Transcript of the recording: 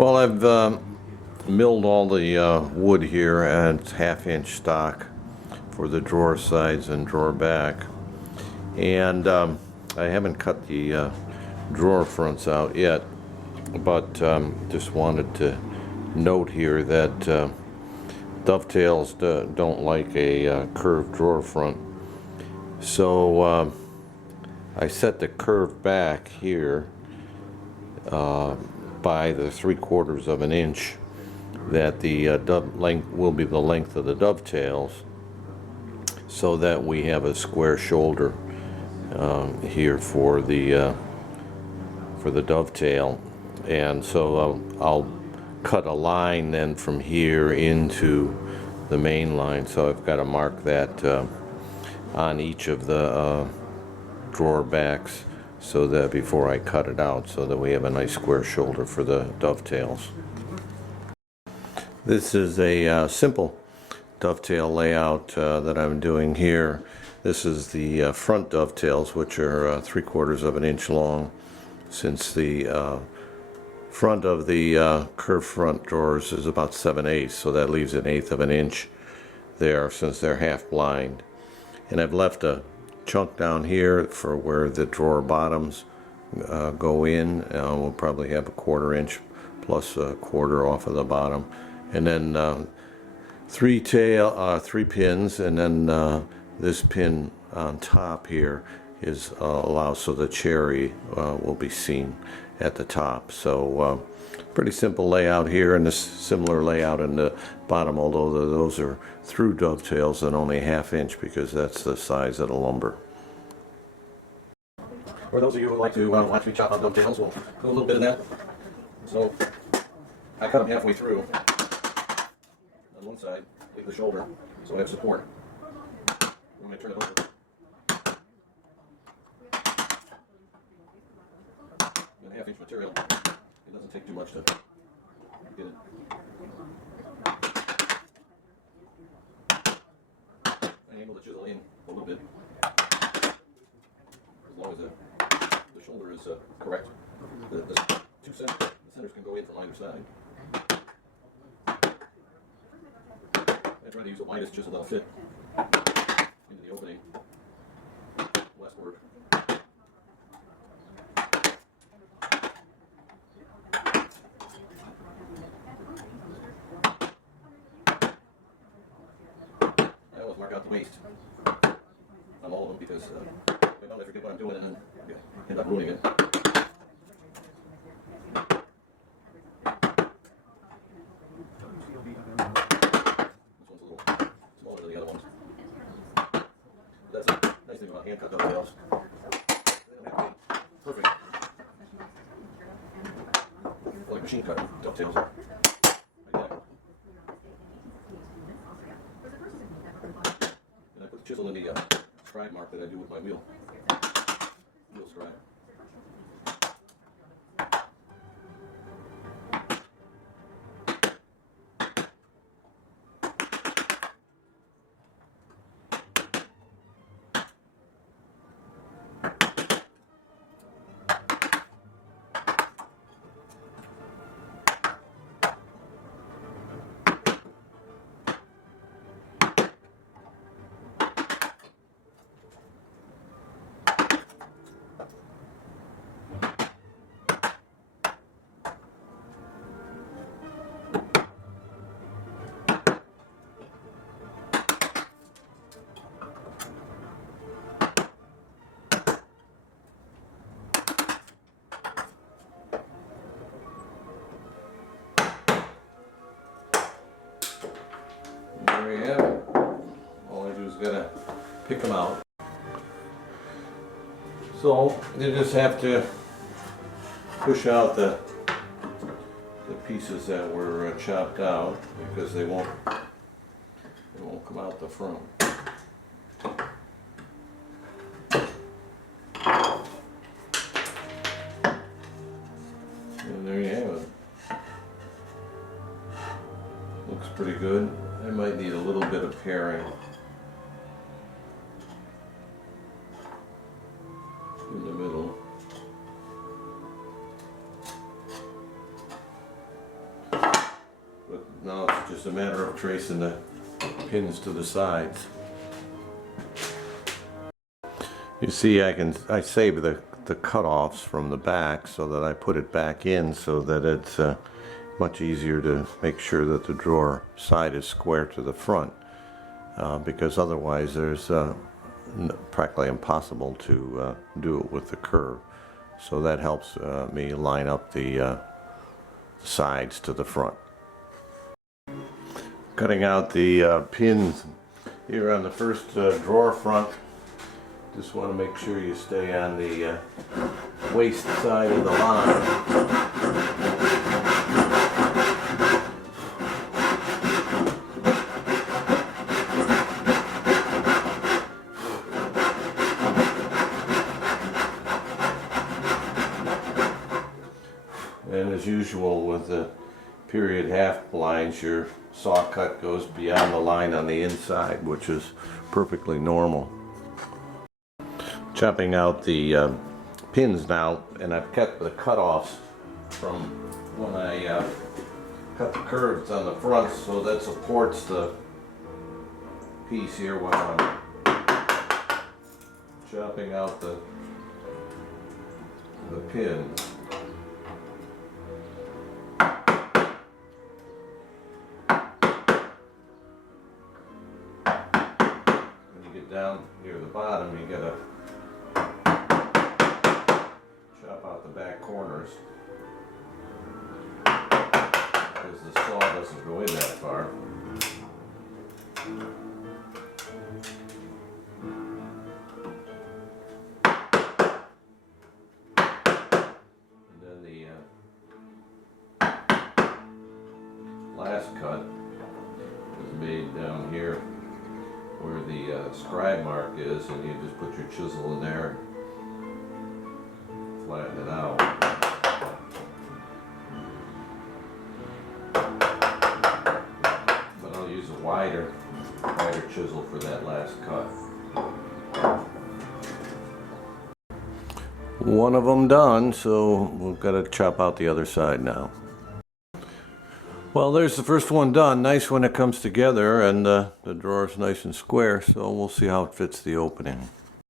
Well, I've milled all the wood here, and it's 1/2 inch stock for the drawer sides and drawer back. And I haven't cut the drawer fronts out yet, but just wanted to note here that Dovetails don't like a curved drawer front. So I set the curve back here by the 3/4 of an inch, that the length will be the length of the dovetails, so that we have a square shoulder here for the dovetail. And so I'll cut a line then from here into the main line, so I've got to mark that on each of the drawer backs, so that before I cut it out, so that we have a nice square shoulder for the dovetails. This is a simple dovetail layout that I'm doing here. This is the front dovetails, which are 3/4 of an inch long, since the front of the curved front drawers is about 7/8, so that leaves 1/8 of an inch there, since they're half blind. And I've left a chunk down here for where the drawer bottoms go in. We'll probably have a 1/4 inch plus a 1/4 off of the bottom, and then three pins, and then this pin on top here is allows so the cherry will be seen at the top. So pretty simple layout here, and this similar layout in the bottom, although those are through dovetails and only 1/2 inch, because that's the size of the lumber. For those of you who like to watch me chop on dovetails, we'll do a little bit of that. So I cut them halfway through on one side, leave the shoulder, so I have support. I'm going to turn it over. And 1/2 inch material, it doesn't take too much to get it. I angle the chisel in a little bit, as long as the shoulder is correct. The centers can go in from either side. I try to use the widest chisel that'll fit into the opening. Less work. I always mark out the waist on all of them, because I don't forget what I'm doing and then end up ruining it. That's a nice thing about hand-cut dovetails. They don't have to be perfect, like machine-cut dovetails are. Identical. And I put the chisel in the scribe mark that I do with my wheel scribe. There we have it. All I do is gotta pick them out. So you just have to push out the pieces that were chopped out, because they won't come out the front. And there you have it. Looks pretty good. I might need a little bit of paring in the middle. Now it's just a matter of tracing the pins to the sides. You see, I save the cutoffs from the back so that I put it back in so that it's much easier to make sure that the drawer side is square to the front, because otherwise there's practically impossible to do it with the curve. So that helps me line up the sides to the front. Cutting out the pins here on the first drawer front. Just want to make sure you stay on the waist side of the line. And as usual with the period half blinds, your saw cut goes beyond the line on the inside, which is perfectly normal. Chopping out the pins now, and I've kept the cutoffs from when I cut the curves on the front, so that supports the piece here when I'm chopping out the pins. Down near the bottom, you gotta chop out the back corners because the saw doesn't go in that far. And then the last cut is made down here where the scribe mark is, and you just put your chisel in there and flatten it out. But I'll use a wider chisel for that last cut. One of them done, so we've got to chop out the other side now. Well, there's the first one done. Nice when it comes together, and the drawer is nice and square, so we'll see how it fits the opening.